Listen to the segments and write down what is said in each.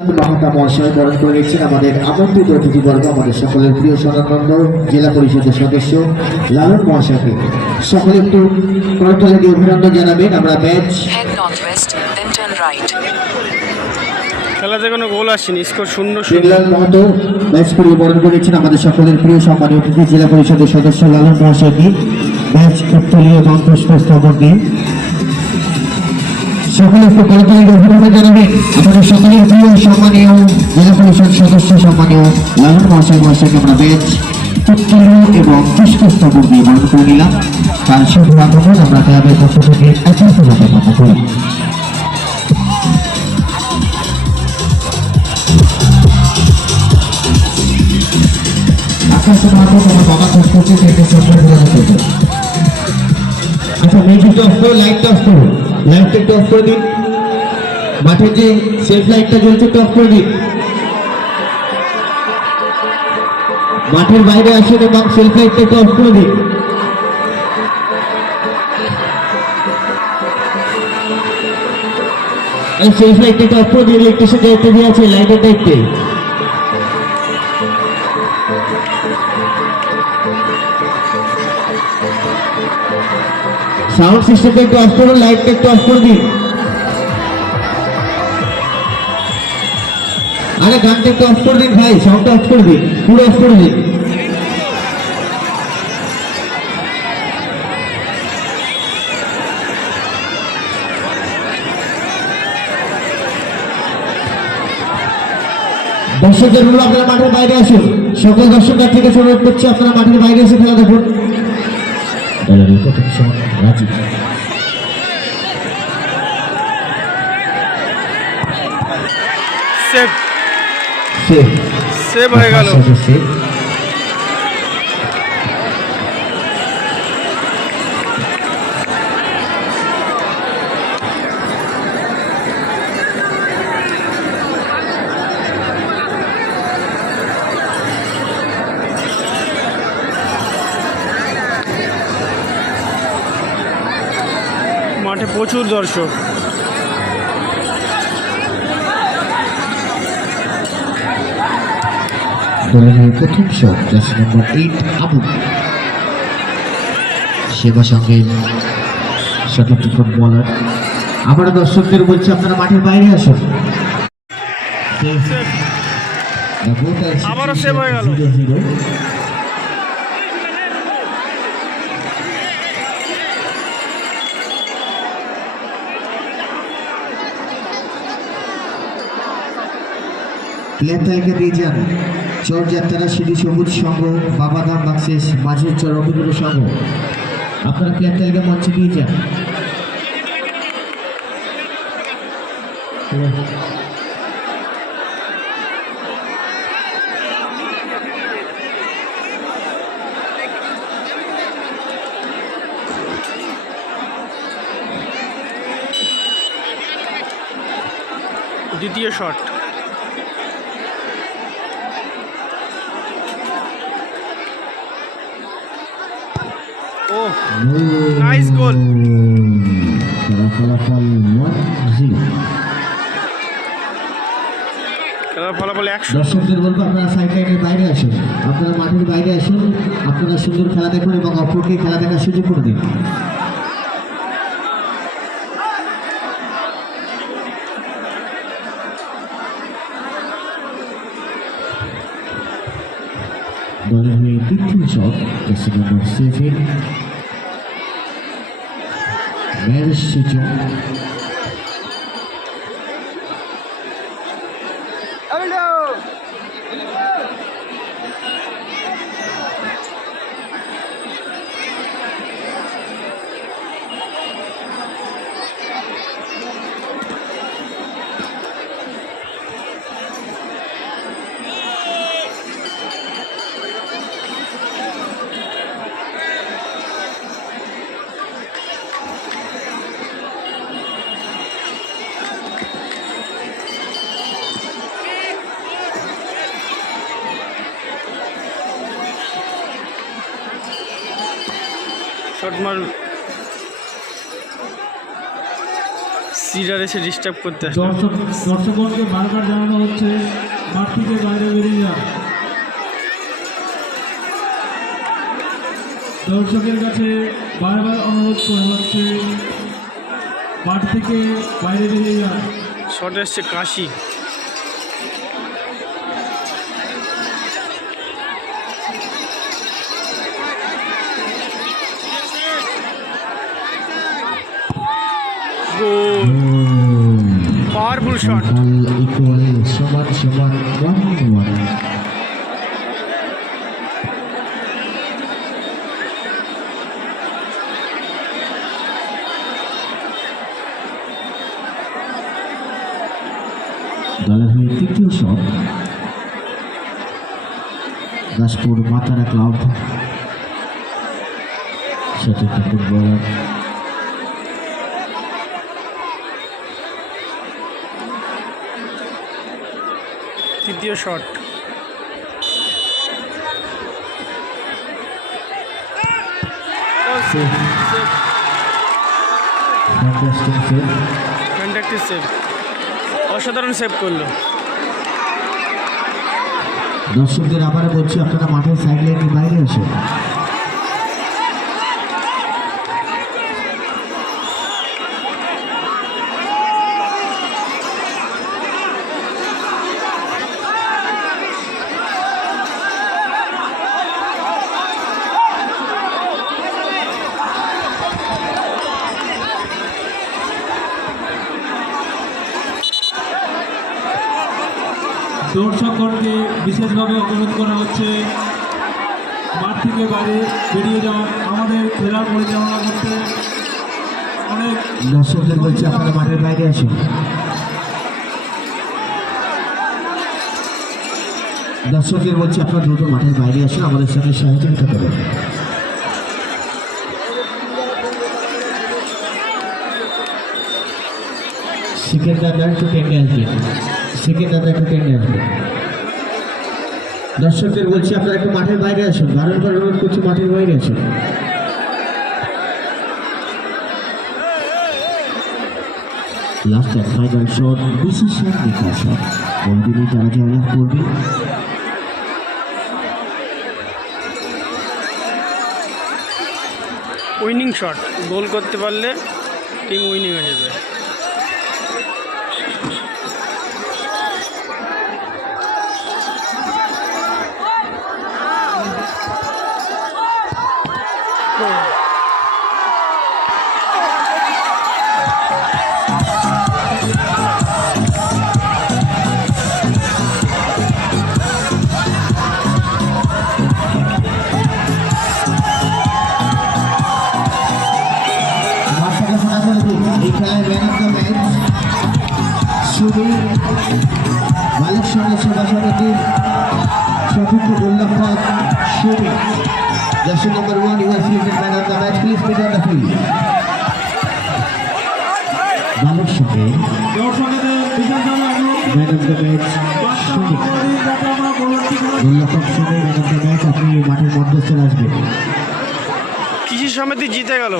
মহাতা মহাশয় বরণ করে নিচ্ছেন আমাদের আমন্ত্রিত অতিথিবর্গ আমাদের সকলের প্রিয় সনাতন্দ জেলা পরিষদের সদস্য লালন মহাশয়কে। সকলে একটু করতলে দিয়ে অভিনন্দন জানাবেন। আমরা match Head northwest, then turn খেলাতে কোনো গোল আসেনি স্কোর শূন্য শূন্য। বিল্লাল মাহাতো ম্যাচ করিয়ে বরণ করে আমাদের সকলের প্রিয় সম্মানীয় অতিথি জেলা পরিষদের সদস্য লালন মহাশয়কে। ম্যাচ পুষ্পস্তবক দিয়ে সকলে একটু করতলে দিয়ে অভিনন্দন জানাবেন আমাদের সকলের প্রিয়, সম্মানীয় জেলা পরিষদ সদস্য, সম্মানীয় লালন মহাশয় মহাশয়কে আমরা ম্যাচ চুক্তি এবং পুষ্পস্তবক দিয়ে বরণ করে নিলাম তার শুভ আগমন, আমরা ক্লাবের পক্ষ থেকে একান্তভাবে কামনা করি। আকাশ মাহাতো তোমার বাবা করছে সেটা সম্পর্কে আচ্ছা মিউজিকটা অফ করো অফ লাইটটা একটু করে দিন। মাঠের যে সেলফ লাইটটা জ্বলছে একটু করে দিন। মাঠের বাইরে আসুন এবং সেলফ লাইটটা একটু অফ করে দিন। সেলফ লাইটটা একটু অফ করে দিন ইলেকট্রিশিয়ান দায়িত্ব দিয়ে আছে লাইটের দায়িত্বে। সাউন্ড সিস্টেমটা একটু অফ করুন লাইটটা একটু অফ করে দিন। আরে, গানটা একটু অফ করে দিন ভাই সাউন্ডটা অফ করে দিন, পুরো অফ করে দিন। দর্শকদের বলব আপনারা মাঠের বাইরে আসুন। সকল দর্শকরা থেকে অনুরোধ করছি, আপনারা মাঠের বাইরে এসে খেলা দেখুন। সময় রাজীব সেভ সেভ হয়ে গেল। সেভ মাঠে প্রচুর দর্শক। প্রথম shot jersey number eight Abu Seba সঙ্গে সঠিক ফুটবলার আবার দর্শকদের বলছি আপনারা মাঠের বাইরে আসুন। আবারও save হয়ে গেল। প্লেন তালিকা দিয়ে যান চর যাত্রা সিঁড়ি সবুজ সংঘ, বাবাধাম, বাক্সেস, মাঝের চর অভিগুলো সংঘ। আপনারা প্লেন তালিকা মঞ্চে দিয়ে যান দ্বিতীয় শট। ও. খেলা ফলাফল খেলার ফলাফল বলব, আপনারা সাইড লাইনের বাইরে আসুন। আপনারা মাঠের বাইরে আসুন। আপনারা সুন্দর খেলা দেখুন এবং অপরকে খেলা দেখার সুযোগ করে দিন। দলের হয়ে তৃতীয় shot jersey number seven shot মার সিডার এসে ডিস্টার্ব করতে দর্শক দর্শকগণকে বারবার জানানো হচ্ছে মাঠ থেকে বাইরে বেরিয়ে যান। দর্শকের কাছে বারবার অনুরোধ করা হচ্ছে মাঠ থেকে বাইরে বেরিয়ে যান। শর্ট এসছে কাশি। গোল পাওয়ারফুল শট সমান সমান দলের হয়ে তৃতীয় শট। দাসপুর মাতারা ক্লাব। সচেতন ফুটবলার। তৃতীয় শট সেভ অসাধারণ সেভ করল। দর্শকদের আবার বলছি, আপনারা মাঠের সাইড লাইনের বাইরে এসে দর্শকগণকে বিশেষভাবে অনুরোধ করা হচ্ছে মাঠ থেকে বাইরে বেরিয়ে যান আমাদের খেলা পরিচালনা করতে অনেক দর্শকদের বলছি আপনারা মাঠের বাইরে আসুন। দর্শকদের বলছি আপনারা দ্রুত মাঠের বাইরে আসুন আমাদের সাথে সহযোগিতা করুন। শিখের দাদা একটু টেনে আসবেন একটু দর্শকদের বলছি, আপনারা একটু মাঠের বাইরে আসুন। বারবার অনুরোধ করছি, মাঠের বাইরে আসুন। শট উইনিং শট গোল করতে পারলে টিম উইনিং হয়ে যাবে। সঙ্গে সভা সমিতির চতুর্থ গোলরক্ষক Subi jersey number one you man of the match please on the field man of the match man of the match আপনি মাঠের আসবেন। কৃষি সমিতি জিতে গেল?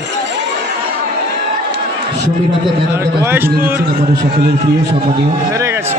সুবির হাতে ম্যান অফ দ্য ম্যাচ তুলে দিচ্ছেন আমাদের সকলের প্রিয় সম্মানীয়। হেরে গেছে।